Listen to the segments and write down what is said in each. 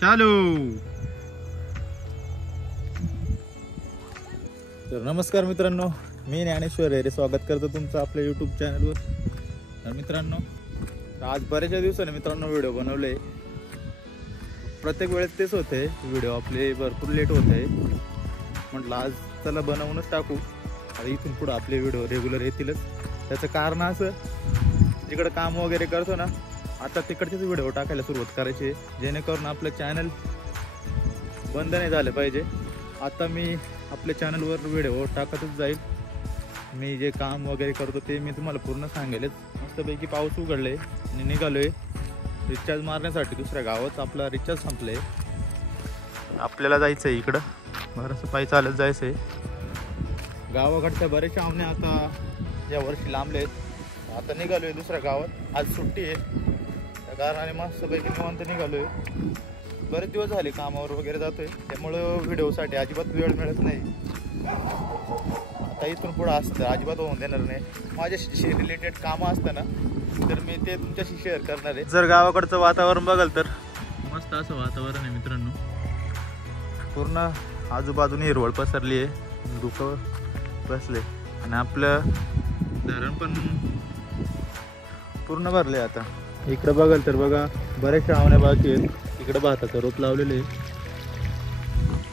चालू. तर नमस्कार मित्रांनो, मी ज्ञानेश्वर हेरे स्वागत करतो तुमचं आपल्या यूट्यूब चॅनलवर. तर मित्रांनो, आज बऱ्याचशा दिवसाने मित्रांनो व्हिडिओ बनवले. प्रत्येक वेळेस तेच होते, व्हिडिओ आपले भरपूर लेट होते. म्हटलं आज चला बनवूनच टाकू. आता इथून पुढं आपले व्हिडिओ रेग्युलर येतीलच. त्याचं कारण असं, जिकडं काम वगैरे करतो ना, आता तिकडचेच व्हिडिओ टाकायला सुरुवात करायची, जेणेकरून आपलं चॅनल बंद नाही झालं पाहिजे. आता मी आपल्या चॅनलवर व्हिडिओ टाकतच जाईल. मी जे काम वगैरे करतो ते मी तुम्हाला पूर्ण सांगेलच. मस्तपैकी पाऊस उघडले आणि निघालोय रिचार्ज मारण्यासाठी दुसऱ्या गावात. आपला रिचार्ज संपले, आपल्याला जायचं आहे इकडं. बरंचसं पायी चालत जायचं आहे. गावाकडच्या बरेचशा आमने आता या वर्षी लांबले आहेत. आता निघालोय दुसऱ्या गावात. आज सुट्टी आहे, त्या कारणाने मस्तपैकी निवांत निघालोय. बरेच दिवस झाले कामावर वगैरे जातोय, त्यामुळं व्हिडिओसाठी अजिबात वेळ मिळत नाही. आता इथून पुढं असतं अजिबात होऊन देणार नाही. माझ्याशी रिलेटेड कामं असताना तर मी ते तुमच्याशी शेअर करणार आहे. जर गावाकडचं वातावरण बघाल तर मस्त असं वातावरण आहे मित्रांनो. पूर्ण आजूबाजूने हिरवळ पसरली आहे, धुकं बसले आणि आपलं धरण पण पूर्ण भरले. आता इकडं बघाल तर बघा, बऱ्याचशा आवण्या बाकी आहेत. इकडं भाताचं रोप लावलेले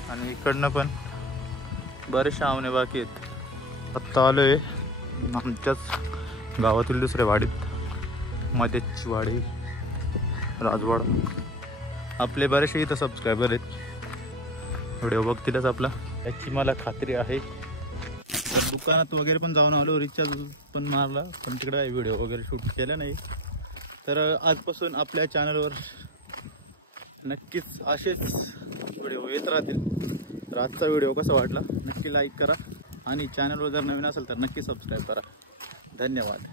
आणि इकडनं पण बरेचशा आवण्या बाकी आहेत. आत्ता आलोय आमच्याच गावातील दुसऱ्या वाडीत, मध्येच वाडी राजवाड. आपले बरेचसे इथं सबस्क्रायबर आहेत, व्हिडिओ बघतीलच आपला, याची मला खात्री आहे. तर दुकानात वगैरे पण जाऊन आलो, रिचार्ज पण मारला, पण तिकडे काही व्हिडिओ वगैरे शूट केला नाही. तर आजपासून आपल्या चॅनलवर नक्कीच असेच व्हिडिओ येत राहतील. तर आजचा व्हिडिओ कसा वाटला नक्की लाईक करा आणि चॅनलवर जर नवीन असेल तर नक्की सबस्क्राईब करा. धन्यवाद.